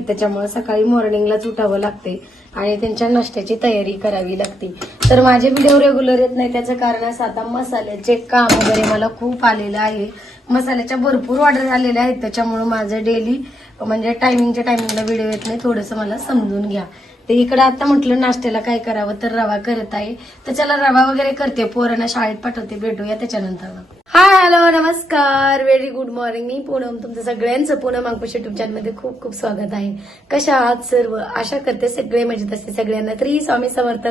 त्याच्यामुळे सकाळी मॉर्निंगलाच उठावं लागते आणि त्यांच्या नाश्त्याची तयारी करावी लागते. तर माझे व्हिडिओ रेग्युलर येत नाही त्याचं कारण असं आता मसाल्याचे काम वगैरे मला खूप आलेलं आहे. मसाल्याच्या भरपूर ऑर्डर आलेल्या आहेत त्याच्यामुळे माझं डेली म्हणजे टायमिंगच्या टायमिंगला व्हिडिओ येत नाही थोडंसं मला समजून घ्या. ते इकडं आता म्हटलं नाश्त्याला काय करावं? तर रवा करत आहे. तर चला रवा वगैरे करते. पोरांना शाळेत पाठवते. भेटूया त्याच्यानंतर हाय हॅलो नमस्कार. Very good morning. मी पूनम. तुमचं सगळ्यांचं पूनम अंकुश युट्यूब चॅनलमध्ये खूप खूप स्वागत आहे. कशा आहात सर्व? आशा करते सगळे मजेत असते सगळ्यांना तरी स्वामी समर्थ.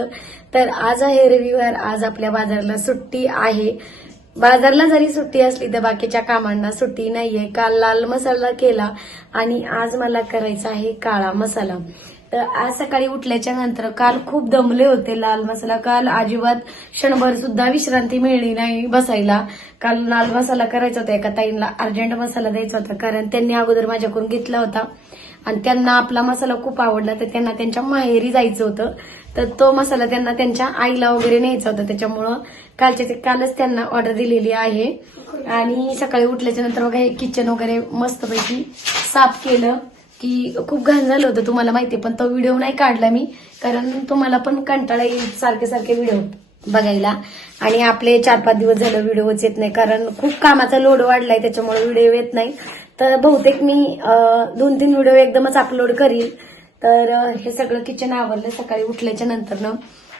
तर आज आहे रविवार. आज आपल्या बाजाराला सुट्टी आहे. बाजारला जरी सुट्टी असली तर बाकीच्या कामांना सुट्टी नाहीये. काल लाल मसाला केला आणि आज मला करायचा आहे काळा मसाला. तर आज सकाळी उठल्याच्या नंतर काल खूप दमले होते लाल मसाला. काल अजिबात क्षणभर सुद्धा विश्रांती मिळली नाही बसायला. काल लाल मसाला करायचा होता. एका ताईंना अर्जंट मसाला द्यायचा होता. कारण त्यांनी अगोदर माझ्याकडून घेतला होता. आणि त्यांना आपला मसाला खूप आवडला. तर त्यांना त्यांच्या माहेरी जायचं होतं. तर तो मसाला त्यांना त्यांच्या आईला वगैरे न्यायचा होता. त्याच्यामुळं कालच्या ते कालच त्यांना ऑर्डर दिलेली आहे. आणि सकाळी उठल्याच्या नंतर बघा हे किचन वगैरे मस्तपैकी साफ केलं. की खूप घाण झालं होतं तुम्हाला माहिती पण तो व्हिडिओ नाही काढला मी. कारण तुम्हाला पण कंटाळा येईल सारखे सारखे व्हिडिओ बघायला. आणि आपले चार पाच दिवस झालं व्हिडिओच येत नाही कारण खूप कामाचा लोड वाढलाय त्याच्यामुळे व्हिडिओ येत नाही. तर बहुतेक मी दोन तीन व्हिडिओ एकदमच अपलोड करील. तर हे सगळं किचन आवरलं सकाळी उठल्याच्या नंतर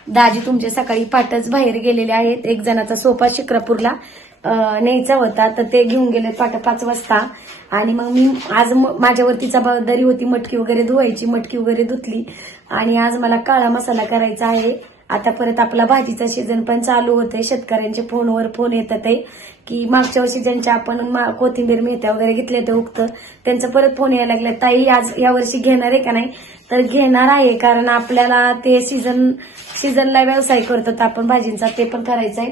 दाजी तुमचे सकाळी पाटच बाहेर गेलेले आहेत एक जणाचा सोफा शिक्रापूरला. न्यायचा होता तर ते घेऊन गेले पाठ पाच वाजता. आणि मग मी आज माझ्यावरती जबाबदारी होती मटकी वगैरे धुवायची मटकी वगैरे धुतली. आणि आज मला काळा मसाला करायचा आहे. आता परत आपला भाजीचा सीझन पण चालू होते शेतकऱ्यांचे फोनवर फोन येतात आहे की मागच्या वर्षी ज्यांच्या आपण मा- कोथिंबीर मेथ्या वगैरे घेतल्या ते उगतं त्यांचं परत फोन यायला लागला ताई आज या वर्षी घेणार आहे का नाही? तर घेणार आहे कारण आपल्याला ते सीझन सीझनला व्यवसाय करतो तर आपण भाजींचा ते पण करायचा आहे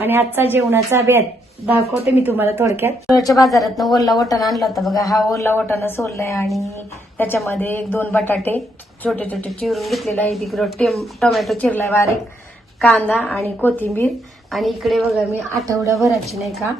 आणि आजचा जेवणाचा भेद दाखवते मी तुम्हाला थोडक्यात. थोड्याच्या बाजारात ओला वटाणा आणला होता बघा. हा ओला वटाणा सोललाय आणि त्याच्यामध्ये एक दोन बटाटे छोटे छोटे चिरून घेतलेले आहे तिकडं टेम टोमॅटो चिरलाय बारीक कांदा आणि कोथिंबीर. आणि इकडे बघा मी आठवड्याभराची नाही का?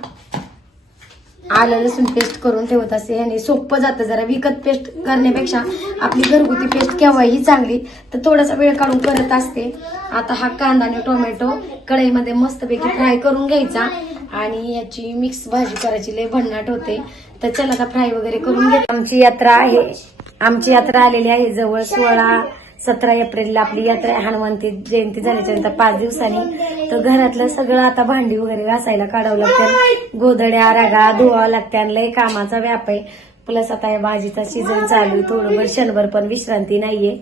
आलं लसूण पेस्ट करून ठेवत असते याने सोपं जातं. जरा विकत पेस्ट करण्यापेक्षा आपली घरगुती पेस्ट केव्हाही चांगली तर थोडासा वेळ काढून करत असते. आता हा कांदा आणि टोमॅटो कढईमध्ये मस्तपैकी फ्राय करून घ्यायचा आणि याची मिक्स भाजी करायची लय भन्नाट होते. तर चला आता फ्राय वगैरे करून घ्या आमची यात्रा आहे. आमची यात्रा आलेली आहे जवळ सोळा सतरा एप्रिलला आपली यात्रा हनुमंती जयंती झाल्याच्यानंतर पाच दिवसांनी तर घरातलं सगळं आता भांडी वगैरे घासायला काढावं लागतं. गोधड्या रागा धुवावं लागत्या लय कामाचा व्याप आहे. प्लस आता या भाजीचा सीझन चालू आहे. थोडंभर क्षणभर पण विश्रांती नाहीये.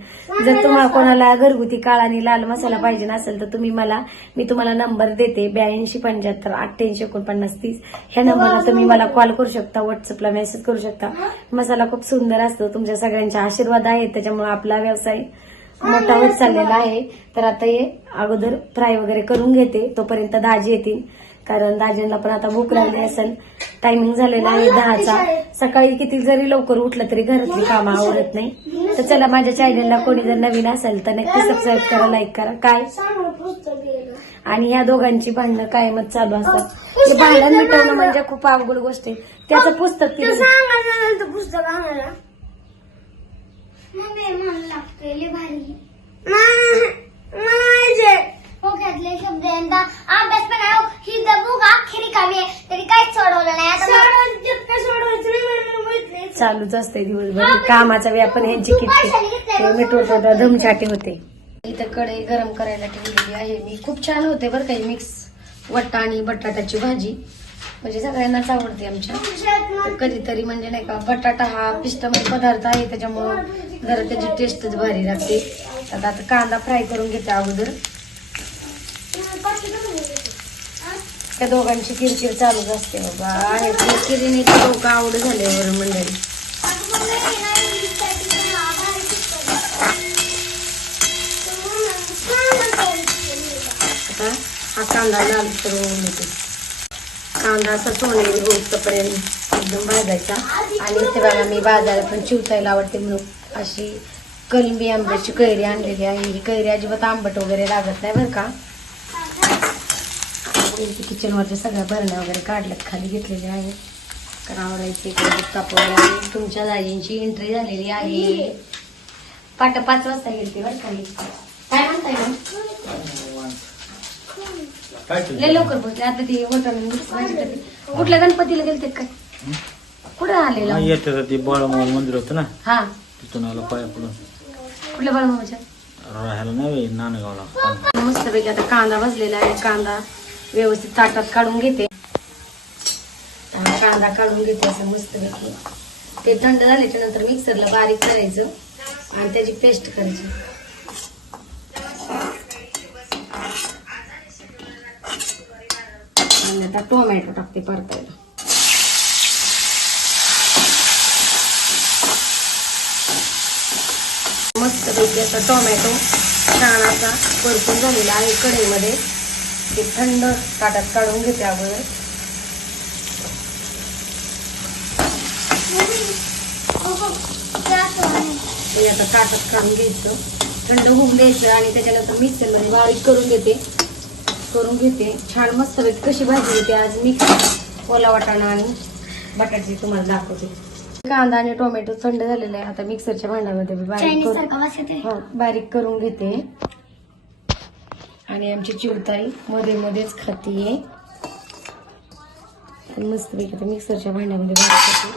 जर तुम्हाला कोणाला घरगुती काळा आणि लाल मसाला पाहिजे नसेल तर तुम्ही मला मी तुम्हाला नंबर देते. ब्याऐंशी पंच्याहत्तर अठ्ठ्याऐंशी एकोणपन्नास तीस. ह्या नंबरला तुम्ही मला कॉल करू शकता व्हॉट्सअपला मेसेज करू शकता. मसाला खूप सुंदर असतो. तुमच्या सगळ्यांचे आशीर्वाद आहेत त्याच्यामुळे आपला व्यवसाय मोठा होत चाललेला आहे. तर आता हे अगोदर फ्राय वगैरे करून घेते. तोपर्यंत दाजी येतील. कारण दाजींना पण आता भूक लागली असेल. टायमिंग झालेला आहे दहाचा. सकाळी किती जरी लवकर उठलं तरी घरातली कामं आवडत नाही. तर चला माझ्या चॅनलला कोणी जर नवीन असेल तर नक्की सबस्क्राईब करा लाईक करा. काय? आणि ह्या दोघांची भांडणं कायमच चालू असतात. हे भांडण मिटवणं म्हणजे खूप अवघड गोष्ट आहे. त्याचं पुस्तक तू तिला सांगा जरा तू पुस्तक आणायला. भारी. शब्द यंदा अभ्यास पण आहे ही. बुक अख्खी रिकामी आहे? तरी काहीच सोडवलं नाही आता सोडवायचं नाही चालूच असते दिवसभर. कामाचा व्याप पण ह्यांची किटकिट मिटवत होता धमछाटी होते. इथं कढई गरम करायला ठेवलेली आहे मी. खूप छान होते बरं काही मिक्स वट्टा आणि बटाट्याची भाजी. म्हणजे सगळ्यांनाच आवडते आमच्या. तर कधीतरी म्हणजे नाही का बटाटा हा पिष्टमय पदार्थ आहे त्याच्यामुळं जरा त्याची टेस्टच भारी लागते. आता आता कांदा फ्राय करून घेते अगोदर. त्या दोघांची किरकिर चालूच असते बाबा. आहे किरकिरीने तर लोक आवड झाल्यावर मंडळी आता हा कांदा लाल तर कांदा असा सोनेरी होईपर्यंत एकदम भाजायचा. आणि इथे बघा मी पण चिवचायला आवडते म्हणून अशी कलिंबी आंब्याची कैरी आणलेली आहे. ही कैरी अजिबात आंबट वगैरे लागत नाही बरं का. किचनवरच्या सगळ्या भरण्या वगैरे काढल्यात खाली घेतलेल्या आहेत. आवरायचे इकडे तापवलं तुमच्या दाजींची एंट्री झालेली आहे. पाट पाच वाजता गेली बरं मी. काय म्हणताय मग काय लय लवकर पोहोचले आता ते करते कुठल्या गणपतीला गेलते काय कुठं आलेला? येते ते बाळमाल मंदिर होतं ना. हा. तिथून आलो पाया पडून. कुठल्या बाळमामाच्या? राहायला नाही नांदगावला. मस्तपैकी आता कांदा भाजलेला आहे कांदा. व्यवस्थित ताटात काढून घेते. आणि कांदा काढून घेते असं मस्तपैकी ते थंड झाल्याच्यानंतर मिक्सरला बारीक करायचं आणि त्याची पेस्ट करायची. आणि आता टोमॅटो टाकते परतायला. मस्तपैकी असा टोमॅटो छान असा परतून झालेला आहे कढईमध्ये. ते थंड ताटात काढून घेते अगोदर. ते आता ताटात काढून घ्यायचं. थंड होऊन द्यायचं आणि त्याच्यानंतर मिक्सरमध्ये बारीक करून घेते. करून घेते. छान मस्त कशी भाजी येते आज मिक्स ओला वाटाणा आणि बटाट्याची तुम्हाला दाखवते. कांदा आणि टोमॅटो थंड झालेला आहे. आता मिक्सरच्या भांड्यामध्ये बारीक हो बारीक करून घेते. आणि आमची चिवताई मध्ये मध्येच खातीये मस्त पैकी आता मिक्सरच्या भांड्यामध्ये बारीक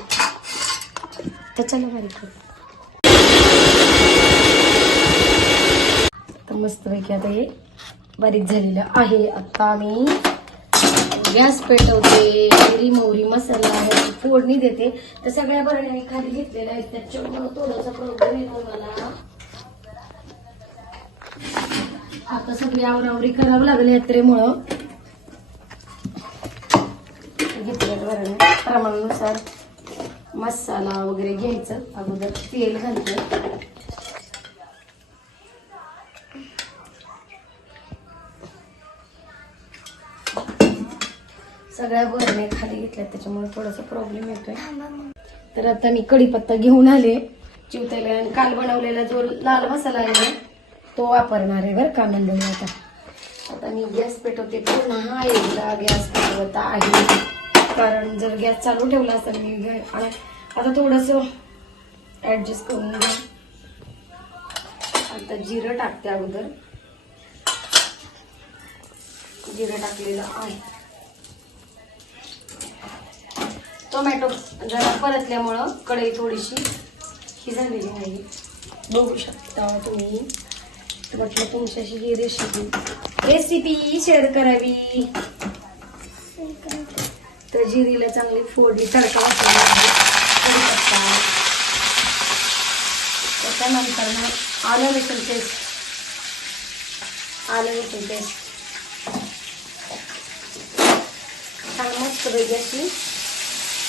करते त्याच्याला बारीक करते तर मस्त पैकी आता हे बारीक झालेलं आहे. आता आम्ही गॅस पेटवते जिरी मोहरी मसाला आहे फोडणी देते. तर सगळ्या बरण्या खाली घेतलेल्या आहेत. त्याच्यामुळं थोडासा प्रॉब्लेम येतो मला. आता सगळी आवरावरी करावं लागेल यात्रेमुळं. घेतलेल्या बरण्या प्रमाणानुसार. मसाला वगैरे घ्यायचं. अगोदर तेल घालतं. सगळ्या बरण्या खाली घेतल्या त्याच्यामुळे थोडासा प्रॉब्लेम येतोय. तर आता मी कढीपत्ता घेऊन आले. चिवतायला आणि काल बनवलेला जो लाल मसाला आहे तो वापरणार आहे बरं का मंडळी आता. आता मी गॅस पेटवते. पुन्हा एकदा गॅस पेटवत आहे. कारण जर गॅस चालू ठेवला असता मी आणि आता थोडस ऍडजस्ट करून घ्या. आता जिरं टाकते अगोदर. जिरं टाकलेलं आहे. टोमॅटो जरा परतल्यामुळं कढई थोडीशी ही झालेली नाही. बघू शकता तुम्ही. म्हटलं तुमच्याशी ही रेसिपी रेसिपी शेअर करावी. तर जिरीला चांगली फोडली तडका आहे. त्याच्यानंतर मग आलं लसूण पेस्ट आलं लसूण पेस्ट छान मस्त पैकी अशी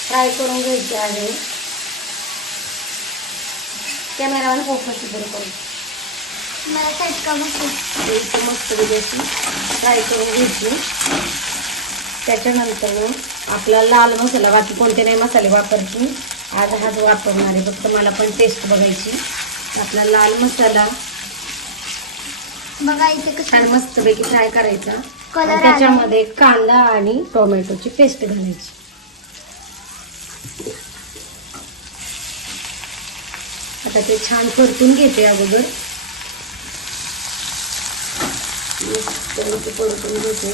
फ्राय करून घ्यायची आहे कॅमेरावर फोकस बरं करून मला चटका बसतो द्यायची मस्त पैकी अशी फ्राय करून घ्यायची त्याच्यानंतर मग आपला लाल मसाला बाकी कोणते नाही मसाले वापरची आज हाच वापरणार आहे. फक्त मला पण टेस्ट बघायची आपला लाल मसाला. बघा इथे छान मस्तपैकी फ्राय करायचा. त्याच्यामध्ये कांदा आणि टोमॅटोची पेस्ट घालायची. आता ते छान परतून घेते अगोदर. मस्त परतून घेते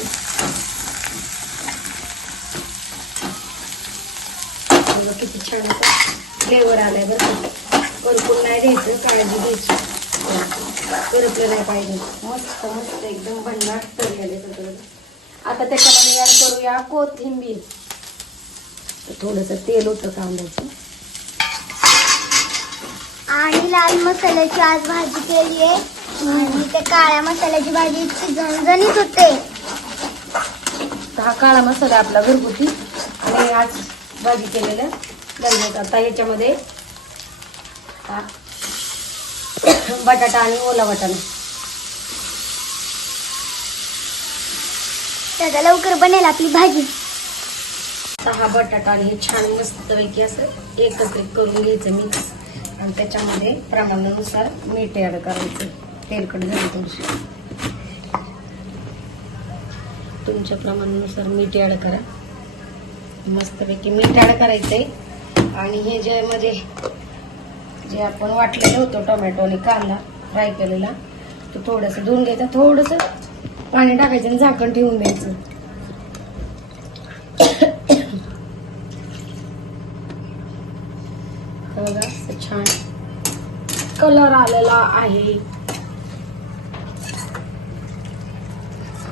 किती छान असा फ्लेवर आलाय बरं करपून नाही द्यायचं काळजी घ्यायची करपलं नाही पाहिजे मस्त मस्त एकदम भन्नाट तळलेले सगळं आता त्याच्यामध्ये ऍड करूया कोथिंबीर थोडस तेल होतं कांद्याचं आणि लाल मसाल्याची आज भाजी केली आहे. आणि त्या काळ्या मसाल्याची भाजी इतकी झणझणीत होते. तर हा काळा मसाला आपला घरगुती आणि आज भाजी केलेलं घालण्यात आता ह्याच्यामध्ये हा बटाटा आणि ओला वाटाणा. त्याचा लवकर बनेल आपली भाजी. आता हा बटाटा आणि हे छान मस्तपैकी असं एकत्रित करून घ्यायचं मिक्स आणि त्याच्यामध्ये प्रमाणानुसार मीठ ॲड करायचं. तेलकट झालं थोडीशी तुमच्या प्रमाणानुसार मीठ ॲड करा. मस्तपैकी मीठ ॲड करायचं आहे आणि हे जे म्हणजे जे आपण वाटलेलं होतं टोमॅटो आणि कांदा फ्राय केलेला तो थोडस धुवून घ्यायचा. थोडस पाणी टाकायचं आणि झाकण ठेवून द्यायचं बघा छान कलर आलेला आहे.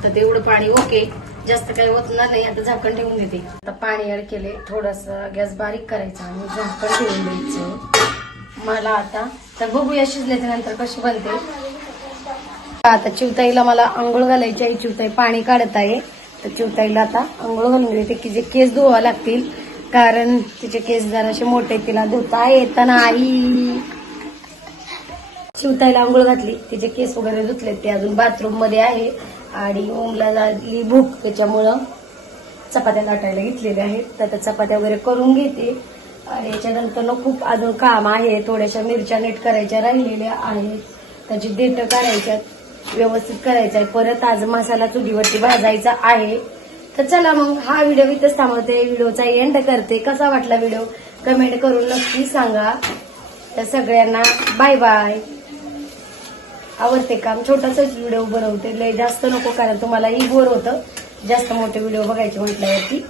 आता तेवढं पाणी ओके जास्त काही होणार नाही आता झाकण ठेवून देते आता पाणी ॲड केले थोडस गॅस बारीक करायचा आणि झाकण ठेवून द्यायचं. मला आता तर बघूया शिजल्याच्या नंतर कशी बनते. आता चिवताईला मला आंघोळ घालायची आहे चिवताई पाणी काढत आहे. तर चिवताईला आता आंघोळ घालून देते की जे केस धुवा लागतील. कारण तिचे केस जराशे मोठे तिला धुता येताना आई शिवताईला आंघोळ घातली तिचे केस वगैरे धुतले ते अजून बाथरूममध्ये आहे. आणि ओमला झाली भूक त्याच्यामुळं चपात्या लाटायला घेतलेल्या आहेत. तर त्या चपात्या वगैरे करून घेते. आणि याच्यानंतर खूप अजून काम आहे. थोड्याशा मिरच्या नीट करायच्या राहिलेल्या आहेत. त्याची देठं करायच्यात व्यवस्थित करायचं आहे. परत आज मसाला चुलीवरती भाजायचा आहे. तर चला मग हा व्हिडिओ इथंच थांबवते. व्हिडिओचा एंड करते. कसा वाटला व्हिडिओ? कमेंट करून नक्की सांगा. तर सगळ्यांना बाय बाय आवडते काम. छोटासाच व्हिडिओ बनवते. लय जास्त नको कारण तुम्हालाही बोर होतं. जास्त मोठे व्हिडिओ बघायचे म्हटल्यावरती.